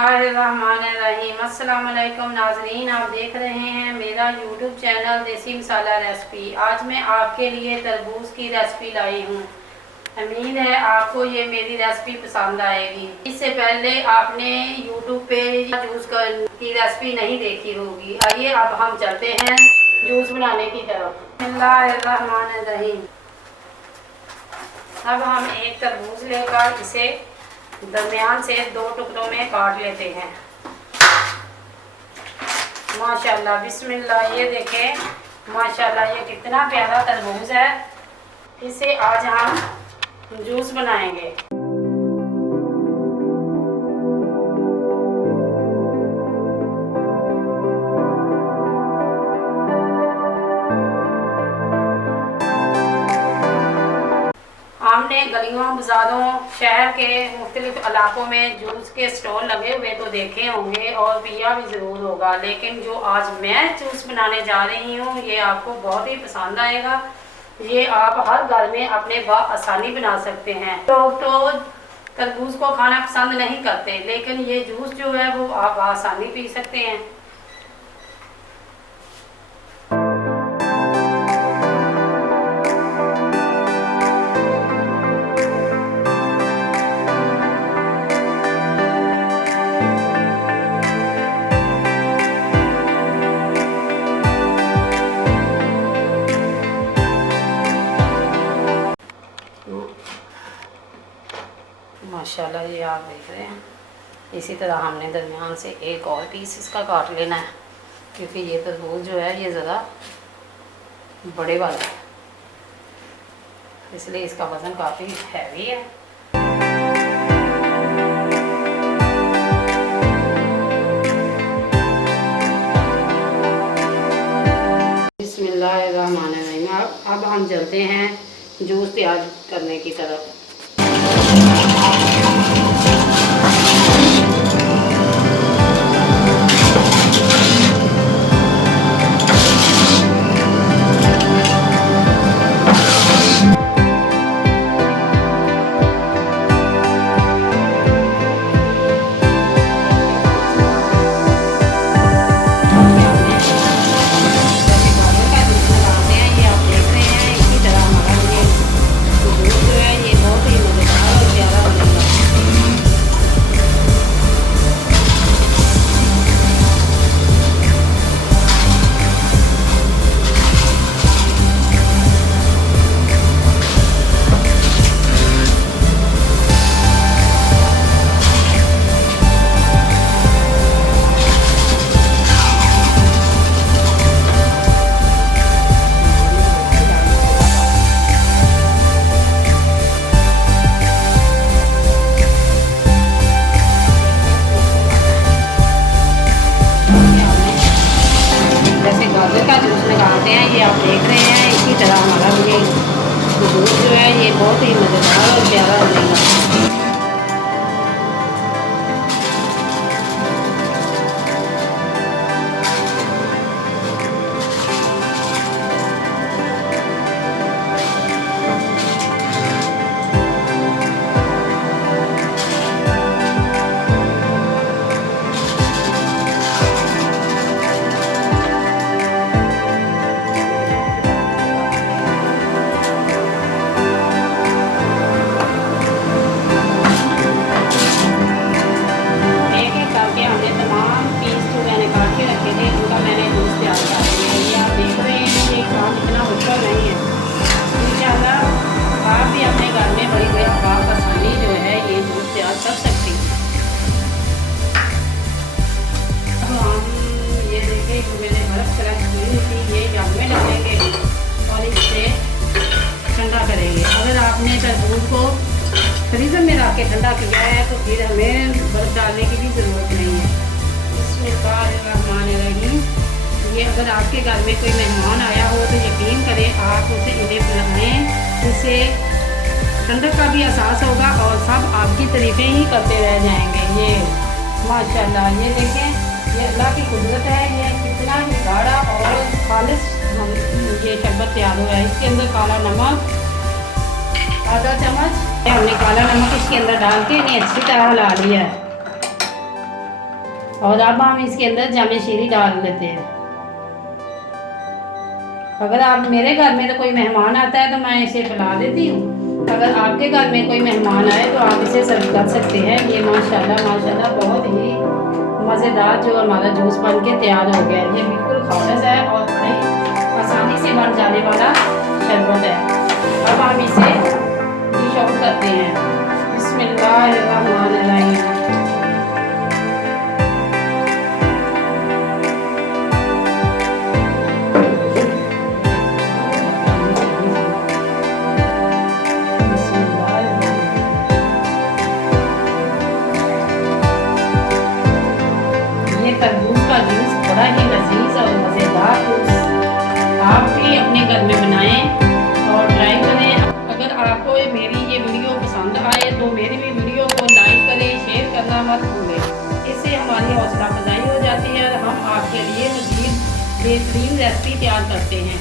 बिस्मिल्लाहिर्रहमानिर्रहीम। अस्सलाम वालेकुम नाज़रीन, आप देख रहे हैं मेरा यूट्यूब चैनल देसी मसाला रेसिपी। आज मैं आपके लिए तरबूज की रेसिपी लाई हूँ। उम्मीद है आपको ये मेरी रेसिपी पसंद आएगी। इससे पहले आपने यूट्यूब पे जूस की रेसिपी नहीं देखी होगी। आइए अब हम चलते हैं जूस बनाने की तरफ। बिस्मिल्लाहिर्रहमानिर्रहीम। अब हम एक तरबूज लेकर इसे दरमियान से 2 टुकड़ों में काट लेते हैं। माशाल्लाह, बिस्मिल्लाह। ये देखें माशाल्लाह, ये कितना प्यारा तरबूज है। इसे आज हम जूस बनाएंगे। हमने गलियों, बाज़ारों, शहर के मुख्तलिफ इलाकों में जूस के स्टॉल लगे हुए तो देखे होंगे और पिया भी ज़रूर होगा, लेकिन जो आज मैं जूस बनाने जा रही हूँ ये आपको बहुत ही पसंद आएगा। ये आप हर घर में अपने आसानी बना सकते हैं। लोग तो तरबूज को खाना पसंद नहीं करते, लेकिन ये जूस जो है वो आप आसानी पी सकते हैं। माशाल्लाह, ये आप देख रहे हैं। इसी तरह हमने दरमियान से एक और पीस इसका काट लेना है, क्योंकि ये तरबूज जो है ये ज़रा बड़े वाला है, इसलिए इसका वज़न काफ़ी हैवी है। बिस्मिल्लाहिर्रहमानिर्रहीम। अब हम चलते हैं जूस तैयार करने की तरफ। ये आप देख रहे हैं, इसी तरह हमारा ये जूस जो है ये बहुत ही मज़ेदार और प्यारा बनेगा। आपने तरबूज को फ्रीज़र में रख के ठंडा किया है तो फिर हमें बर्फ़ डालने की भी ज़रूरत नहीं है। बिस्मिल्लाहिर्रहमानिर्रहीम। ये अगर आपके घर में कोई मेहमान आया हो तो यकीन करें आप उसे इन्हें बुलाएं, जिससे ठंडक का भी एहसास होगा और सब आपकी तारीफ़ें ही करते रह जाएंगे। ये माशाल्लाह, ये देखें, ये अल्लाह की कुदरत है। ये कितना ही गाढ़ा और खालिश ये शरबत तैयार हुआ है। इसके अंदर काला नमक आधा चम्मच हमने काला नमक इसके अंदर डाल के इन्हें अच्छी तरह हिला लिया है। और अब हम इसके अंदर जामे शीरी डाल लेते हैं। अगर आप मेरे घर में तो कोई मेहमान आता है तो मैं इसे पिला देती हूँ। अगर आपके घर में कोई मेहमान आए तो आप इसे सर्व कर सकते हैं। ये माशाल्लाह माशाल्लाह बहुत ही मज़ेदार जो हमारा जूस बन के तैयार हो गया है। ये बिल्कुल खालिस है और बड़े आसानी से बन जाने वाला शरबत है। अब हम इसे डिश आउट करते हैं। बिस्मिल्लाहिर्रहमानिर्रहीम। तरबूज का जूस बड़ा ही लजीज और मज़ेदार जूस आप भी अपने घर में बनाएं और ट्राई करें। अगर आपको मेरी ये वीडियो पसंद आए तो मेरी भी वीडियो को लाइक करें, शेयर करना मत भूलें। इससे हमारी हौसला अफजाई हो जाती है और हम आपके लिए मज़ीद बेहतरीन रेसिपी तैयार करते हैं।